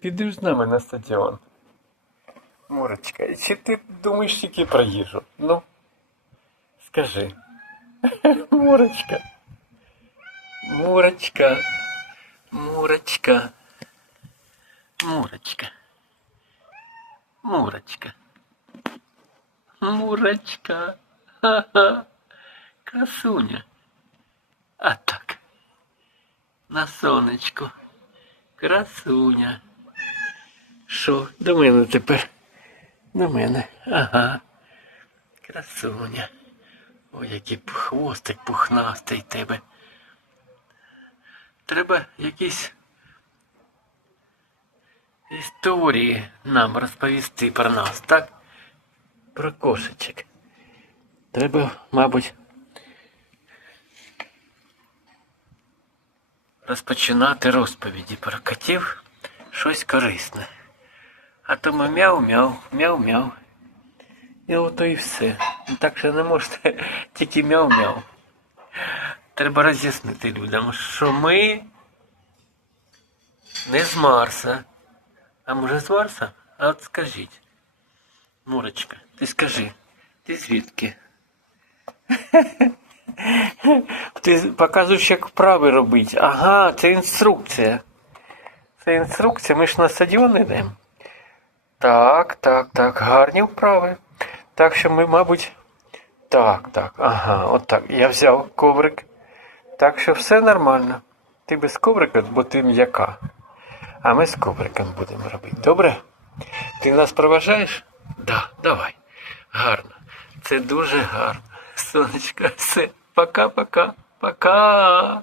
підеш з нами на стадіон? Мурочка, чи ти думаєш тільки про їжу? Ну, скажи. Мурочка. Мурочка. Мурочка. Мурочка. Мурочка. Мурочка. Ха-ха. Красуня. А так. На сонечко. Красуня. Що, до мене тепер? До мене. Ага. Красуня. Ой, який хвостик пухнастий тебе. Треба якісь історії нам розповісти про нас, так? Про кошечок. Треба, мабуть, розпочинати розповіді про котів щось корисне. А то ми мяу-мяу, мяу-мяу. І ото і все. Ну, Так що не можете тільки мяу-мяу. Треба роз'яснити людям, що ми не з Марса. А може з Марса? А от скажіть. Мурочка, ти скажи, ти звідки? Ти показуєш, як вправи робити. Ага, це інструкція. Це інструкція, ми ж на стадіон йдемо. Так, так, так, гарні вправи. Так що ми, мабуть. Так, так, ага, от так. Я взяв коврик. Так що все нормально. Ти без коврика, бо ти м'яка. А ми з ковриком будемо робити. Добре? Ти нас проважаєш? Да, давай. Гарно. Це дуже гарно. Сонечко, все. Пока-пока. Пока.